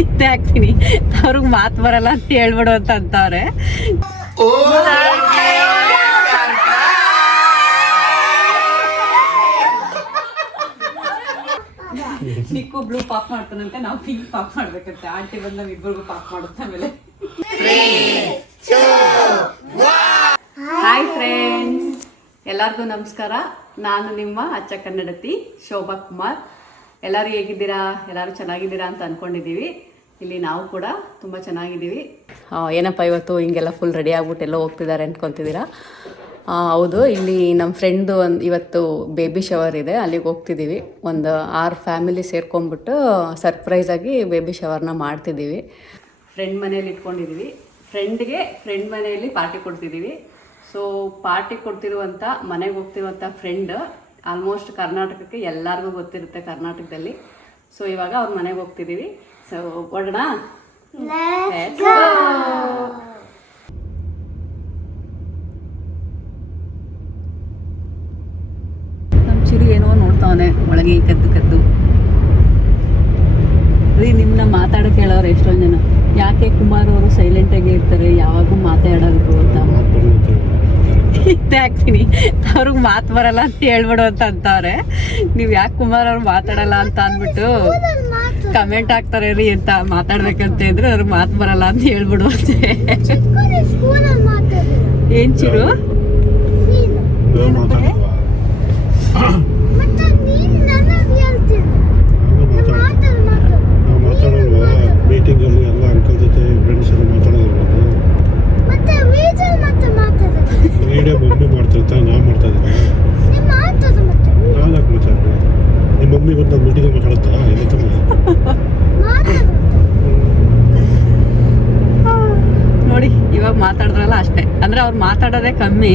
ಕಿತ್ತೆ ಹಾಕ್ತೀನಿ ಅವ್ರಿಗೆ ಮಾತು ಬರಲ್ಲ ಅಂತ ಹೇಳ್ಬಿಡು ಅಂತ ಅಂತವ್ರೆ. ನಿಕ್ಕು ಬ್ಲೂ ಪಾಪ್ ಮಾಡ್ತಾನಂತೆ ನಾವು ಪಿಂಕ್ ಪಾಪ್ ಮಾಡ್ಬೇಕಂತೆ. ಆಂಟಿ ಬಂದ್ ನಾವು ಇಬ್ಬರಿಗೂ ಪಾಪ್ ಮಾಡುತ್ತೆ ಆಮೇಲೆ. ಹಾಯ್ ಫ್ರೆಂಡ್ಸ್ ಎಲ್ಲರಿಗೂ ನಮಸ್ಕಾರ. ನಾನು ನಿಮ್ಮ ಅಚ್ಚ ಕನ್ನಡತಿ ಶೋಭಾ ಕುಮಾರ್. ಎಲ್ಲರೂ ಹೇಗಿದ್ದೀರಾ? ಎಲ್ಲರೂ ಚೆನ್ನಾಗಿದ್ದೀರಾ ಅಂತ ಅನ್ಕೊಂಡಿದ್ದೀವಿ. ಇಲ್ಲಿ ನಾವು ಕೂಡ ತುಂಬ ಚೆನ್ನಾಗಿದ್ದೀವಿ. ಏನಪ್ಪ ಇವತ್ತು ಹಿಂಗೆಲ್ಲ ಫುಲ್ ರೆಡಿ ಆಗ್ಬಿಟ್ಟು ಎಲ್ಲೋ ಹೋಗ್ತಿದ್ದಾರೆ ಅಂದ್ಕೊತಿದ್ದೀರಾ ಹೌದು ಇಲ್ಲಿ ನಮ್ಮ ಫ್ರೆಂಡ್ದು ಒಂದು ಇವತ್ತು ಬೇಬಿ ಶವರ್ ಇದೆ ಅಲ್ಲಿಗೆ ಹೋಗ್ತಿದ್ದೀವಿ. ಒಂದು ಆರು ಫ್ಯಾಮಿಲಿ ಸೇರ್ಕೊಂಡ್ಬಿಟ್ಟು ಸರ್ಪ್ರೈಸಾಗಿ ಬೇಬಿ ಶವರ್ನ ಮಾಡ್ತಿದ್ದೀವಿ. ಫ್ರೆಂಡ್ ಮನೇಲಿ ಇಟ್ಕೊಂಡಿದ್ದೀವಿ ಫ್ರೆಂಡ್ಗೆ ಫ್ರೆಂಡ್ ಮನೆಯಲ್ಲಿ ಪಾರ್ಟಿ ಕೊಡ್ತಿದ್ದೀವಿ ಸೊ ಪಾರ್ಟಿ ಕೊಡ್ತಿರುವಂಥ ಮನೆಗೆ ಹೋಗ್ತಿರುವಂಥ ಫ್ರೆಂಡ್ ಆಲ್ಮೋಸ್ಟ್ ಕರ್ನಾಟಕಕ್ಕೆ ಎಲ್ಲರಿಗೂ ಗೊತ್ತಿರುತ್ತೆ ಕರ್ನಾಟಕದಲ್ಲಿ. ಸೊ ಇವಾಗ ಅವ್ರ ಮನೆಗೆ ಹೋಗ್ತಿದ್ದೀವಿ ಸೊ ಹೊರಡೋಣ ನಮ್. ನಮ್ಮ ಚಿರು ಏನೋ ನೋಡ್ತಾವನೆ ಒಳಗೆ ಕದ್ದು ಕದ್ದು. ರೀ ನಿಮ್ಮನ್ನ ಮಾತಾಡೋಕೆ ಹೇಳೋರು ಎಷ್ಟೊಂದ್ ಜನ. ಯಾಕೆ ಕುಮಾರ್ ಅವರು ಸೈಲೆಂಟಾಗಿ ಇರ್ತಾರೆ? ಯಾವಾಗೂ ಮಾತಾಡೋದು ಇತ್ತೆ ಹಾಕ್ತೀನಿ ಅವ್ರಿಗೆ ಮಾತು ಬರಲ್ಲ ಅಂತ ಹೇಳ್ಬಿಡು ಅಂತ ಅಂತವ್ರೆ ನೀವು ಯಾಕೆ ಕುಮಾರ್ ಅವ್ರು ಮಾತಾಡಲ್ಲ ಅಂತ ಅಂದ್ಬಿಟ್ಟು ಕಮೆಂಟ್ ಹಾಕ್ತಾರೆ ರೀ ಅಂತ ಮಾತಾಡ್ಬೇಕಂತ ಇದ್ರೆ ಅವ್ರಿಗೆ ಮಾತು ಬರಲ್ಲ ಅಂತ ಹೇಳ್ಬಿಡು ಅಂತ ಏನ್ ಚಿರು ನೀನು ಮತ್ತೆ ನೀನು ನನಗೆ ಹೇಳ್ತಿದ್ದ ಮಾತಾಡು ಮಾತಾಡು ಮೀಟಿಂಗ್ ಅಲ್ಲಿ ಎಲ್ಲ ಅಂಕಲ್ ಜೊತೆ ಫ್ರೆಂಡ್ಸ್ ಎಲ್ಲ ಮಾತಾಡೋದು ಮತ್ತೆ ವೀಜಲ್ ಮತ್ತೆ ಮಾತಾಡೋದು ವಿಡಿಯೋ ಮಮ್ಮಿ ಮಾಡ್ತಿರ್ತಾರೆ ನಾ ಮಾಡ್ತಾ ಇದ್ದೀನಿ ನೀವು ಮಾತಾಡು ಮತ್ತೆ ನಾನು ಯಾಕೆ ಮಾತಾಡ್ತೀನಿ ನಿಮ್ಮ ಮಮ್ಮಿ ಬಂದು ನಾನು ಮೀಟಿಂಗ್ ಮಾತಾಡುತ್ತಾ ಇಲ್ಲ ತಾನೆ ಮಾತಾಡು ನೋಡಿ ಇವಾಗ ಮಾತಾಡಿದ್ರಲ್ಲ ಅಷ್ಟೇ. ಅಂದರೆ ಅವ್ರು ಮಾತಾಡೋದೇ ಕಮ್ಮಿ.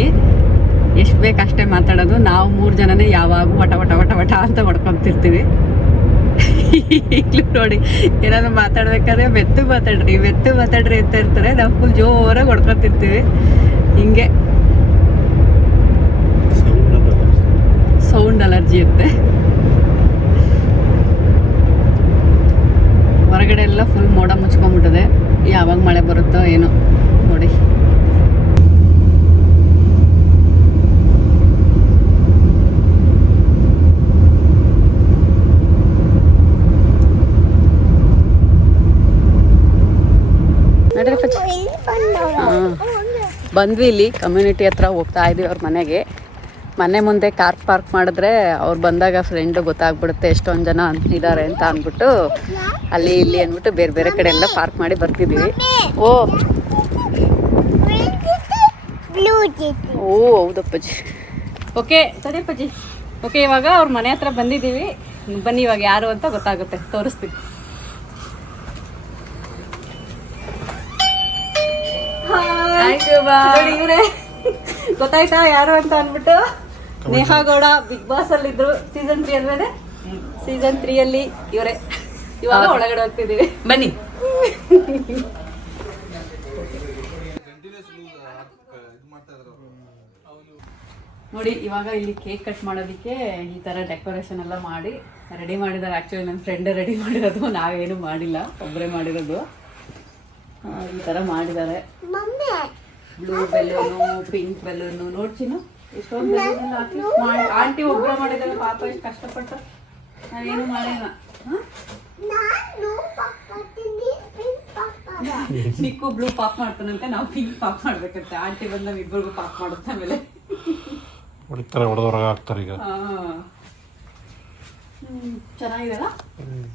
ಎಷ್ಟು ಬೇಕು ಅಷ್ಟೇ ಮಾತಾಡೋದು. ನಾವು ಮೂರು ಜನನೇ ಯಾವಾಗ ವಟ ವಟ ವಟ ವಟ ಅಂತ ಹೊಡ್ಕೊಂತಿರ್ತೀವಿ. ಈಗಲೂ ನೋಡಿ, ಏನಾದ್ರು ಮಾತಾಡ್ಬೇಕಾದ್ರೆ ಮೆತ್ತು ಮಾತಾಡ್ರಿ ಮೆತ್ತು ಮಾತಾಡ್ರಿ ಅಂತ ಇರ್ತಾರೆ. ನಾವು ಫುಲ್ ಜೋರಾಗಿ ಹೊಡ್ಕೊತಿರ್ತೀವಿ. ಹಿಂಗೆ. ಸೌಂಡ್ ಅಲರ್ಜಿ ಇರುತ್ತೆ ಹೊರಗಡೆ ಎಲ್ಲ ಫುಲ್ ಮೋಡ ಮುಚ್ಕೊಂಡ್ಬಿಟ್ಟದೆ. ಯಾವಾಗ ಮಳೆ ಬರುತ್ತೋ ಏನೋ ನೋಡಿ ನಡ್ರಿ ಪಚ್ಚ. ಹಾ. ಬಂದ್ವಿ ಇಲ್ಲಿ ಕಮ್ಯುನಿಟಿ ಹತ್ರ ಹೋಗ್ತಾ ಇದೀವಿ ಅವ್ರ ಮನೆಗೆ. ಮನೆ ಮುಂದೆ ಕಾರ್ ಪಾರ್ಕ್ ಮಾಡಿದ್ರೆ ಅವ್ರು ಬಂದಾಗ ಫ್ರೆಂಡು ಗೊತ್ತಾಗ್ಬಿಡುತ್ತೆ, ಎಷ್ಟೊಂದು ಜನ ಇದ್ದಾರೆ ಅಂತ ಅಂದ್ಬಿಟ್ಟು ಅಲ್ಲಿ ಇಲ್ಲಿ ಅಂದ್ಬಿಟ್ಟು ಬೇರೆ ಬೇರೆ ಕಡೆ ಎಲ್ಲ ಪಾರ್ಕ್ ಮಾಡಿ ಬರ್ತಿದ್ದೀವಿ. ಓ. ಓ ಹೌದಪ್ಪಜ್ಜಿ ಓಕೆ ತಡಿಯಪ್ಪಜ್ಜಿ ಓಕೆ, ಇವಾಗ ಅವ್ರ ಮನೆ ಹತ್ರ ಬಂದಿದ್ದೀವಿ. ಬನ್ನಿ ಇವಾಗ ಯಾರು ಅಂತ ಗೊತ್ತಾಗುತ್ತೆ ತೋರಿಸ್ತೀನಿ ನೋಡಿ ಇವರೇ. ಗೊತ್ತಾಯ್ತಾ ಯಾರು ಅಂತ ಅಂದ್ಬಿಟ್ಟು? ನೇಹಾ ಗೌಡ ಬಿಗ್ ಬಾಸ್ ಅಲ್ಲಿ ಇದ್ರು. ಸೀಸನ್ ತ್ರೀ ಅಲ್ವೇನೆ? ಸೀಸನ್ ತ್ರೀ ಅಲ್ಲಿ ಇವರೇ. ಇವಾಗ ಒಳಗಡೆ ಹೋಗ್ತಿದೀವಿ ಬನ್ನಿ. ನೋಡಿ ಇವಾಗ ಇಲ್ಲಿ ಕೇಕ್ ಕಟ್ ಮಾಡೋದಕ್ಕೆ ಈ ತರ ಡೆಕೋರೇಷನ್ ಎಲ್ಲ ಮಾಡಿ ರೆಡಿ ಮಾಡಿದ್ದಾರೆ. ಆಕ್ಚುಲಿ ನನ್ನ ಫ್ರೆಂಡ್ ರೆಡಿ ಮಾಡಿರೋದು ನಾವೇನು ಮಾಡಿಲ್ಲ. ಒಬ್ಬರೇ ಮಾಡಿರೋದು. ಈ ತರ ಮಾಡಿದ್ದಾರೆ. ಬ್ಲೂ ಬೆಲೂನು ಪಿಂಕ್ ಬೆಲೂನು ನೋಡ್ತೀನೋ? ಎಷ್ಟೊಂದು ಬೆಲೂನ್ ಎಲ್ಲ ಹಾಕಿ ಮಾಡಿ. ಆಂಟಿ ಒಬ್ಬರ ಮಾಡಿದ್ದಾರೆ ಪಾಪ ಎಷ್ಟು ಕಷ್ಟಪಟ್ಟು. ನಾನೇನು ಮಾಡಿಲ್ಲ. ನಿಕ್ಕು ಬ್ಲೂ ಪಾಪ್ ಮಾಡ್ತಾನಂತೆ ನಾವು ಪಿಂಕ್ ಪಾಪ್ ಮಾಡ್ಬೇಕಂತೆ. ಆಂಟಿ ಬಂದು ನಾವು ಇಬ್ಬರಿಗೂ ಪಾಪ್ ಮಾಡುತ್ತೆ ಆಮೇಲೆ. ಹೊಡಿತಾರೆ ಹೊಡೆದವ್ರಾಗ ಆಗ್ತಾರೆ ಈಗ. ಚೆನ್ನಾಗಿದೆಲ್ಲ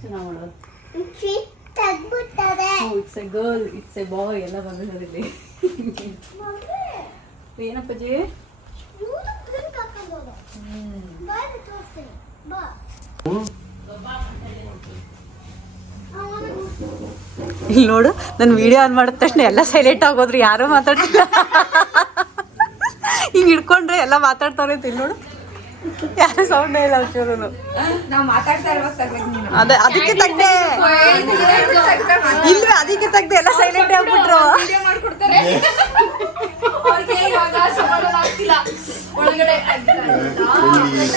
ಚೆನ್ನಾಗಿ ತೆಗ್ಬಿಟ್ಟದೆ it's a girl it's a boy ಎಲ್ಲ ಬಂದಿರೋದು ಏನಪ್ಪ ಜಿ ಇಲ್ಲಿ ನೋಡು ನನ್ನ ವಿಡಿಯೋ ಆನ್ ಮಾಡಿದ ತಕ್ಷಣ ಎಲ್ಲ ಸೈಲೆಂಟ್ ಆಗೋದ್ರಿ ಯಾರು ಮಾತಾಡ್ತಿಲ್ಲ. ಹಿಂಗೆ ಹಿಡ್ಕೊಂಡ್ರೆ ಎಲ್ಲ ಮಾತಾಡ್ತಾವ್ರೆ ಅಂತ ಇಲ್ಲಿ ನೋಡು. ಯಾರು ಸೌಂಡ್ ಇಲ್ಲ ಅದೇ ಅದಕ್ಕೆ ತಗ್ದೆ. ಇಲ್ವೇ ಅದಕ್ಕೆ ತೆಗ್ದೆ ಎಲ್ಲ ಸೈಲೆಂಟ್ ಆಗ್ಬಿಟ್ರು.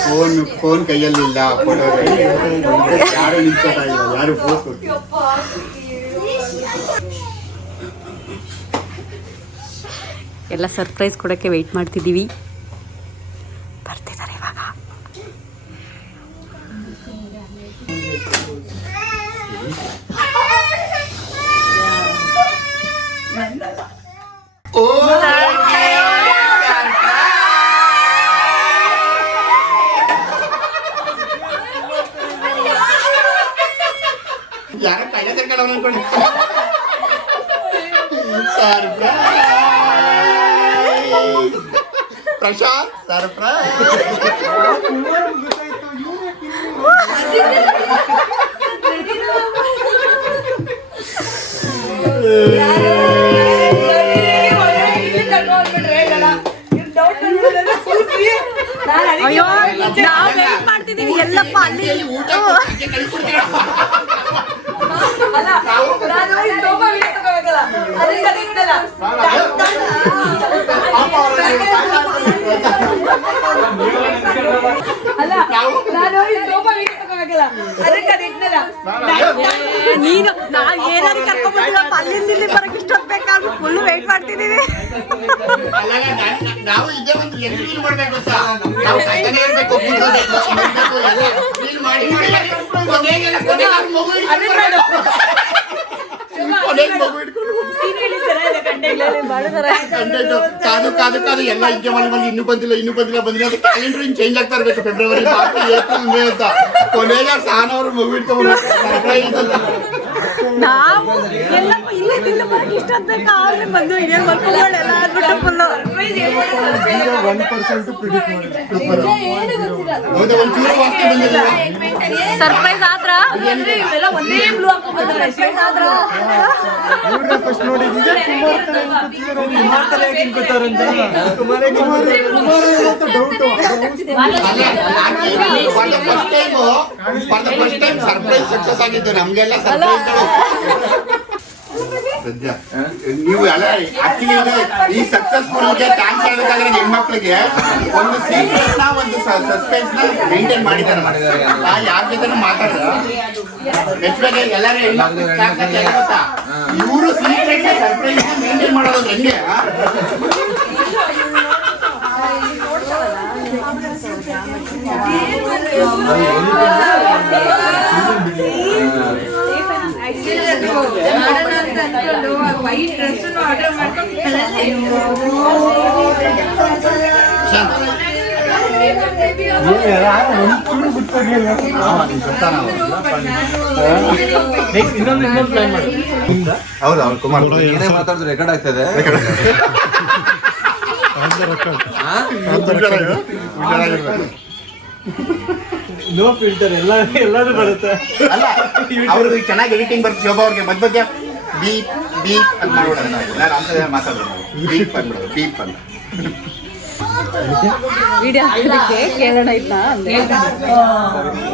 ಫೋನ್ ಫೋನ್ ಫೋಟೋ ಯಾರು ನಿಂತ್ಕೊತಾ ಇಲ್ಲ? ಯಾರು ಫೋನ್ ಯಪ್ಪ, ಎಲ್ಲ ಸರ್ಪ್ರೈಸ್ ಕೊಡೋಕ್ಕೆ ವೆಯ್ಟ್ ಮಾಡ್ತಿದ್ದೀವಿ. ಇವಾಗ ಯಾರ ಕೈಲ ತರ್ಕೊಳ್ಳೋಣ ಅನ್ಕೊಂಡು ಸರ್ಪ್ರೈಸ್ ಪ್ರಶಾಂತ್ ಸರ್ಪ್ರೈಸ್. ಅಯ್ಯೋ ನಾವು ವೆಯ್ಟ್ ಮಾಡ್ತಿದ್ದೀವಿ ಎಲ್ಲಪ್ಪ ಅಲ್ಲಿ. ಊಟ ಕಳ್ಸ್ಕೊಡ್ತೀರಾ? ನೀನು ನಾವು ಏನಾದ್ರು ಕರ್ಕೊಂಡ್ಬರ್ತೀವಪ್ಪ ಅಲ್ಲಿಂದ ಇಲ್ಲಿ ಬರಕ್ಕೆ ಇಷ್ಟೊತ್ತು ಬೇಕಾದ್ರೆ ಫುಲ್ ವೆಯ್ಟ್ ಮಾಡ್ತಿದ್ದೀವಿ ನಾವು ಇದೇ ಒಂದು ಮಾಡ್ಬೇಕು ನಾವು ಇರ್ಬೇಕು ಕೂತ್ಕೋಬೇಕು, ಮಾಡಿ ಮಾಡಿ ಕೊನೆಗೆ ಕೊನೆಗೆ ಮಗು ಹಿಡ್ಕೊಂಡು ಕೊನೆಗೆ ಮಗು ಹಿಡ್ಕೊಂಡು ಕಂಡಕ್ಟು ಕಾದು ಕಾದು ಕಾದು ಎಲ್ಲ ಇದ್ದೆ ಮಾಡಿ ಮನೆ? ಇನ್ನೂ ಬಂದಿಲ್ಲ ಇನ್ನೂ ಬಂದಿಲ್ಲ ಬಂದಿಲ್ಲ ಅಂತ ಕ್ಯಾಲೆಂಡರ್ ಚೇಂಜ್ ಆಗ್ತಾ ಇರ್ಬೇಕು ಫೆಬ್ರವರಿ ಮಾರ್ಚ್ ಏಪ್ರಿಲ್ ಮೇ ಅಂತ. ಕೊನೆಗೆ ಸರ್ಪ್ರೈಸ್ ಬಂದು ಸರ್ಪ್ರೈಸ್ ಆದ್ರ first time for the first time surprise success ಆಗಿದ್ದು ನಮ್ಗೆಲ್ಲ ಸರ್ಪ್ರೈಸ್ ಸದ್ಯ ನೀವು ಎಲ್ಲ ಆಕ್ಚುಲಿ ಇದು ಈ ಸಕ್ಸಸ್ಫುಲ್ಗೆ ಥ್ಯಾಂಕ್ಸ್ ಹೇಳ್ಬೇಕಾದ್ರೆ ಹೆಣ್ಮಕ್ಳಿಗೆ ಒಂದು ಸೀಕ್ರೆಟ್ನ ಒಂದು ಸಸ್ಪೆನ್ಸ್ನ ಮೇಂಟೈನ್ ಮಾಡಿದ್ದಾರೆ. ಆ ಯಾರ ಜೊತೆ ಮಾತಾಡಿದ್ರ ಹೆಚ್ಚಾಗಿ ಎಲ್ಲರೂ ಹೆಣ್ಮಕ್ಳು ಗೊತ್ತಾ? ಇವರು ಸೀಕ್ರೆಟ್ ಸರ್ಪ್ರೈಸ್ ಮೇಂಟೈನ್ ಮಾಡೋದು ಹೆಂಗೆ ಆ? ವೈಟ್ ಡ್ರೆಸ್ ಆರ್ಡರ್ ಮಾಡ್ಕೊಂಡು ಹೌದು ಅವ್ರು ಮಾತಾಡಿದ್ರೆ ನೋ ಫಿಲ್ಟರ್ ಎಲ್ಲ ಎಲ್ಲರೂ ಬರುತ್ತೆ ಚೆನ್ನಾಗಿ ಎಡಿಟಿಂಗ್ ಬರುತ್ತೆ ಶೋಭಾ ಅವ್ರಿಗೆ ಮಧ್ಯ ಮಧ್ಯ ಬೀಪ್ ಬೀಪ್ ಅಂತ. ಮಾಡ್ಬಿಡೋಣ ನಾವು ನಾನು ಅಂತ ಮಾತಾಡೋದು ಬೀಪ್ ಅಂದ್ಬಿಡೋದು ಬೀಪ್ ಅಂತ. ವಿಡಿಯೋ ಹಾಕೋದಕ್ಕೆ ಕೇಳೋಣ ಆಯ್ತಾ ಅಂದೆ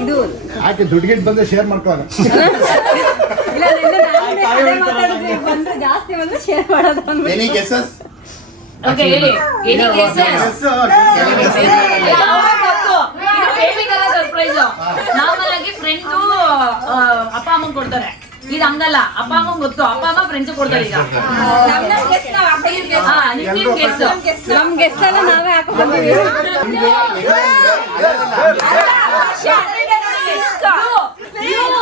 ಇದು ಯಾಕೆ ದುಡ್ಡು ಗಿಡ್ ಬಂದ್ರೆ ಶೇರ್ ಮಾಡ್ಕೊಳ್ಳೋಣ ಇಲ್ಲ. ಬಂದ್ರೆ ಜಾಸ್ತಿ ಬಂದ್ರೆ ಶೇರ್ ಮಾಡೋದು. ಎನಿ ಗೆಸಸ್ ಓಕೆ ಹೇಳಿ. ಏನಿ ಗೆಸಸ್ ಸರ್ಪ್ರೈಸ್ ನಾರ್ಮಲ್ ಆಗಿ ಫ್ರೆಂಡ್ಸ್ ಅಪ್ಪ ಅಮ್ಮ ಕೊಡ್ತಾರೆ. ಇದು ಹಂಗಲ್ಲ ಅಪ್ಪ ಅಮ್ಮ ಗೊತ್ತು ಅಪ್ಪ ಅಮ್ಮ ಫ್ರೆಂಡ್ಸ್ ಕೊಡ್ತಾರೆ ಈಗ ನಿಮ್ guess. ನಮ್ ಗೆಸ್ಟ್ ಎಲ್ಲ ನಾವೇ ಹಾಕೊಂಡ್ ಬಂದಿವಿ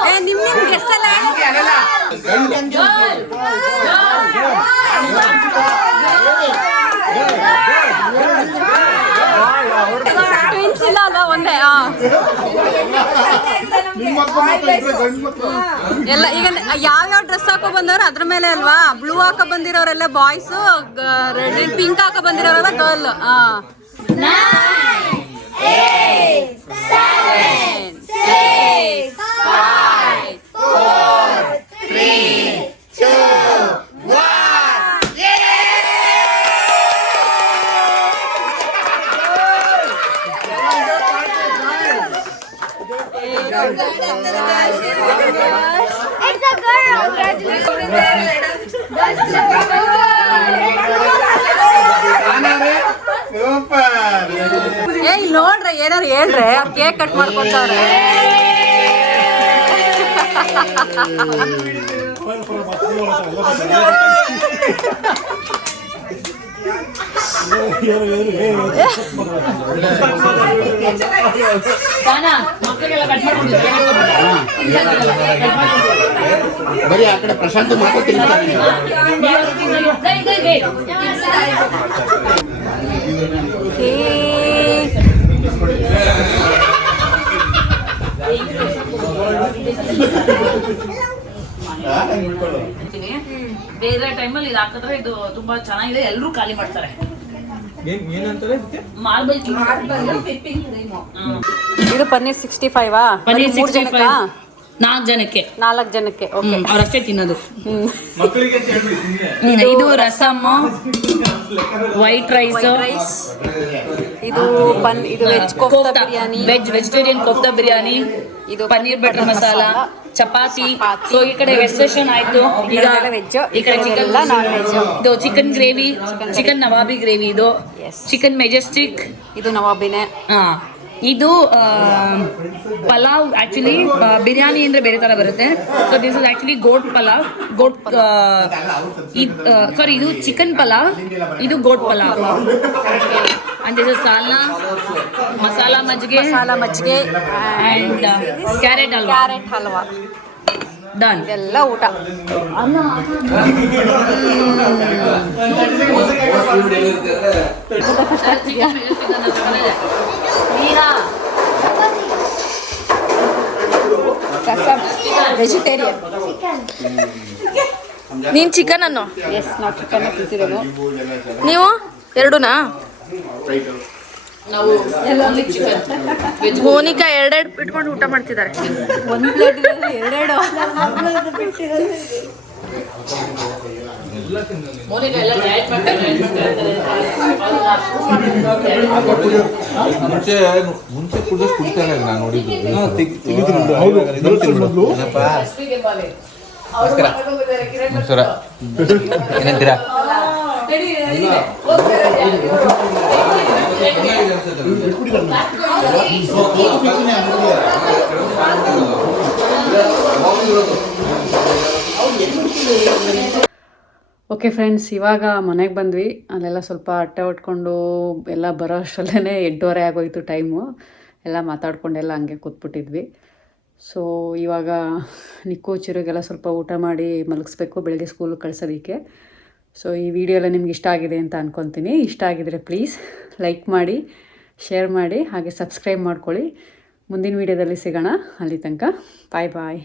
ಏ ನಿಮ್ ನಿಮ್ ಗೆಸ್ಟ್ ಎಲ್ಲ ಎಲ್ಲ ಈಗ ಯಾವ್ಯಾವ ಡ್ರೆಸ್ ಹಾಕೋ ಬಂದವ್ರ ಅದ್ರ ಮೇಲೆ ಅಲ್ವಾ? ಬ್ಲೂ ಹಾಕೋ ಬಂದಿರೋರೆಲ್ಲ ಬಾಯ್ಸ್ ರೆಡ್ ಪಿಂಕ್ ಹಾಕೋ ಬಂದಿರೋರೆಲ್ಲ ಗರ್ಲ್ ಆ. It's ಏ ಇಲ್ಲಿ ನೋಡ್ರಿ ಏನಾರು ಹೇಳ್ರೆ ಕೇಕ್ ಕಟ್ ಮಾಡ್ಕೊತಾವ್ರೆ ಬರೀ ಆ ಕಡೆ ಪ್ರಶಾಂತ ತಿನ್ನಿಸ್ತಾರೆ ಬೇರೆ ಟೈಮಲ್ಲಿ ಇದು ಹಾಕಿದ್ರೆ ಇದು ತುಂಬಾ ಚೆನ್ನಾಗಿದೆ. ಎಲ್ಲರೂ ಖಾಲಿ ಮಾಡ್ತಾರೆ. ಇದು ಪನ್ನೀರ್ ಸಿಕ್ಸ್ಟಿ ಫೈವಾ ಪನ್ನೀರ್ ಸಿಕ್ಸ್ಟಿ ಫೈವ್ ನಾಲ್ಕು ಜನಕ್ಕೆ. ನಾಲ್ಕು ಜನಕ್ಕೆ ಓಕೆ ಅವ್ರಷ್ಟೇ ತಿನ್ನೋದು. ಇದು ರಸಮ್ ವೈಟ್ ರೈಸ್ ಇದು ಪನ್ ಇದು veg kofta biryani. Veg vegetarian kofta biryani. ಇದು ಪನ್ನೀರ್ ಬಟರ್ ಮಸಾಲ ಚಪಾತಿ. ಸೊ ಈ ಕಡೆ ವೆಸ್ಟೇಷನ್ ಆಯ್ತು. ಈಗ ವೆಜ್ ಈ ಕಡೆ ಚಿಕನ್. ಇದು chicken gravy chicken nawabi gravy ಇದು. ಚಿಕನ್ ಮೆಜೆಸ್ಟಿಕ್ ಇದು ನವಾಬಿನೇ. ಹಾ. ಇದು ಪಲಾವ್ ಆಕ್ಚುಲಿ ಬಿರಿಯಾನಿ ಅಂದ್ರೆ ಬೇರೆ ತರ ಬರುತ್ತೆ. So this is actually goat pulao. Goat sorry ಇದು ಚಿಕನ್ ಪಲಾವ್. ಇದು goat pulao. And this is salna masala majjige masala majjige and carrot halwa carrot halwa done ಎಲ್ಲ ಊಟ. ವೆಜಿಟೇರಿಯನ್ ನೀನ್ ಚಿಕನ್ ಅನ್ನು ಎಸ್ ನಾವು ಚಿಕನ್ ತಿಂತಿರೋದು. ನೀವು? ಎರಡುನಾ? ನಾವು. ಮೋನಿಕಾ ಎರಡೆರಡು ಇಟ್ಕೊಂಡು ಊಟ ಮಾಡ್ತಿದ್ದಾರೆ. ಒಂದು ಪ್ಲೇಟ್ ಇರೋದು ಎರಡೆರಡು. ಮುಂಚೆ ಮುಂಚೆ ಕುಡಿದಷ್ಟು ಕುಡಿತಾರೆ ನಾನು ನೋಡಿದ್ದು. ನಮಸ್ಕಾರ. ಏನಂತೀರಾ? ಓಕೆ ಫ್ರೆಂಡ್ಸ್ ಇವಾಗ ಮನೆಗೆ ಬಂದ್ವಿ. ಅಲ್ಲೆಲ್ಲ ಸ್ವಲ್ಪ ಅಟ್ಟೆ ಹೊಟ್ಕೊಂಡು ಎಲ್ಲ ಬರೋ ಅಷ್ಟರಲ್ಲೇ ಎಂಟೂವರೆ ಆಗೋಯ್ತು ಟೈಮು ಎಲ್ಲ ಮಾತಾಡ್ಕೊಂಡೆಲ್ಲ ಹಂಗೆ ಕೂತ್ಬಿಟ್ಟಿದ್ವಿ. ಸೊ ಇವಾಗ ನಿಕ್ಕು, ಚಿರುಗೆಲ್ಲ ಸ್ವಲ್ಪ ಊಟ ಮಾಡಿ ಮಲಗಿಸ್ಬೇಕು, ಬೆಳಗ್ಗೆ ಸ್ಕೂಲಿಗೆ ಕಳ್ಸೋದಕ್ಕೆ. ಸೊ ಈ ವಿಡಿಯೋ ಎಲ್ಲ ನಿಮ್ಗೆ ಇಷ್ಟ ಆಗಿದೆ ಅಂತ ಅಂದ್ಕೊತೀನಿ ಇಷ್ಟ ಆಗಿದರೆ ಪ್ಲೀಸ್ ಲೈಕ್ ಮಾಡಿ ಶೇರ್ ಮಾಡಿ, ಹಾಗೆ ಸಬ್ಸ್ಕ್ರೈಬ್ ಮಾಡ್ಕೊಳ್ಳಿ. ಮುಂದಿನ ವಿಡಿಯೋದಲ್ಲಿ ಸಿಗೋಣ. ಅಲ್ಲಿ ತನಕ ಬಾಯ್ ಬಾಯ್